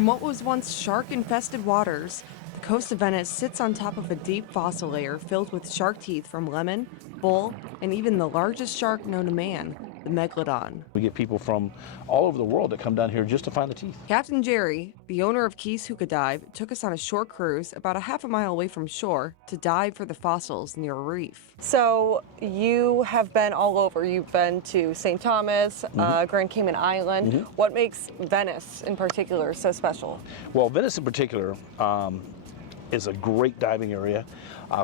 From what was once shark-infested waters, the coast of Venice sits on top of a deep fossil layer filled with shark teeth from lemon, bull, and even the largest shark known to man, the megalodon. We get people from all over the world that come down here just to find the teeth. Captain Jerry, the owner of Keys Hookah Dive, took us on a short cruise about a half a mile away from shore to dive for the fossils near a reef. So you have been all over. You've been to St. Thomas, Grand Cayman Island. What makes Venice in particular so special? Well, Venice in particular is a great diving area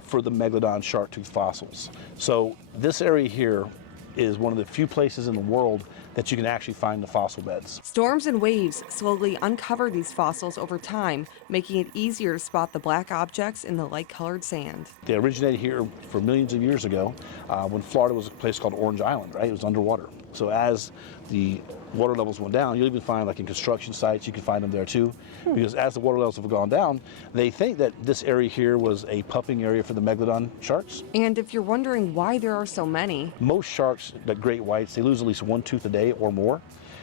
for the megalodon shark tooth fossils. So this area here is one of the few places in the world that you can actually find the fossil beds. Storms and waves slowly uncover these fossils over time, making it easier to spot the black objects in the light-colored sand. They originated here for millions of years ago when Florida was a place called Orange Island, right? It was underwater. So as the water levels went down, you'll even find, like in construction sites, you can find them there too. Because as the water levels have gone down, they think that this area here was a pupping area for the megalodon sharks. And if you're wondering why there are so many, most sharks, the great whites, they lose at least one tooth a day or more.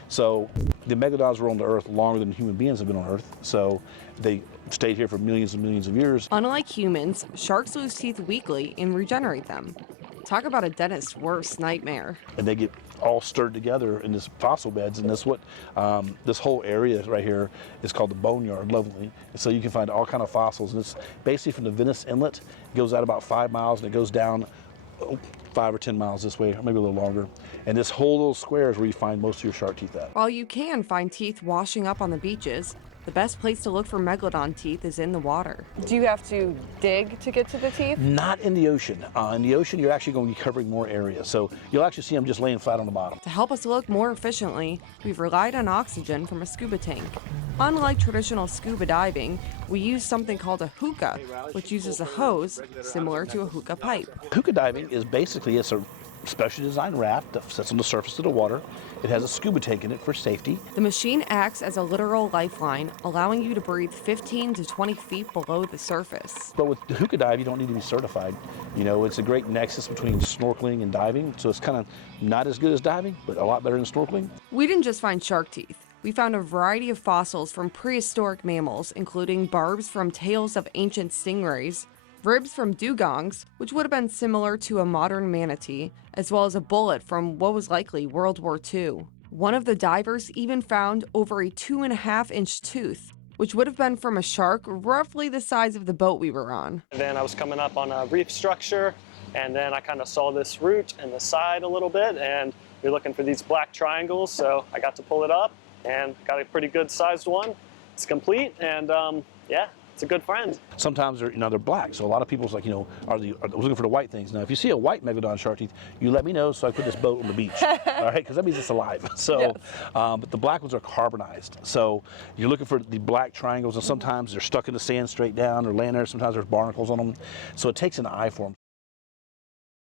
So the megalodons were on the earth longer than human beings have been on earth. So they stayed here for millions and millions of years. Unlike humans, sharks lose teeth weekly and regenerate them. Talk about a dentist's worst nightmare. And they get all stirred together in this fossil beds, and this this whole area right here is called the boneyard, lovely. And so you can find all kind of fossils, and it's basically from the Venice Inlet. It goes out about 5 miles, and it goes down 5 or 10 miles this way, or maybe a little longer. And this whole little square is where you find most of your shark teeth at. While you can find teeth washing up on the beaches, the best place to look for megalodon teeth is in the water. Do you have to dig to get to the teeth? Not in the ocean. In the ocean, you're actually going to be covering more area. So you'll actually see them just laying flat on the bottom. To help us look more efficiently, we've relied on oxygen from a scuba tank. Unlike traditional scuba diving, we use something called a hookah, which uses a hose similar to a hookah pipe. Hookah diving is basically, it's a specially designed raft that sits on the surface of the water. It has a scuba tank in it for safety. The machine acts as a literal lifeline, allowing you to breathe 15 to 20 feet below the surface. But with the hookah dive, you don't need to be certified. You know, it's a great nexus between snorkeling and diving, so it's kind of not as good as diving, but a lot better than snorkeling. We didn't just find shark teeth. We found a variety of fossils from prehistoric mammals, including barbs from tails of ancient stingrays, ribs from dugongs, which would have been similar to a modern manatee, as well as a bullet from what was likely World War II. One of the divers even found over a 2.5-inch tooth, which would have been from a shark roughly the size of the boat we were on. Then I was coming up on a reef structure, and then I kind of saw this root in the side a little bit, and we were looking for these black triangles, so I got to pull it up and got a pretty good sized one. It's complete, and yeah. It's a good friend. Sometimes they're black, so a lot of people's like, are looking for the white things. Now, if you see a white megalodon shark teeth, you let me know so I put this boat on the beach, all right? Because that means it's alive. So, yes. But the black ones are carbonized. So you're looking for the black triangles, and sometimes they're stuck in the sand straight down or laying there. Sometimes there's barnacles on them. So it takes an eye for them.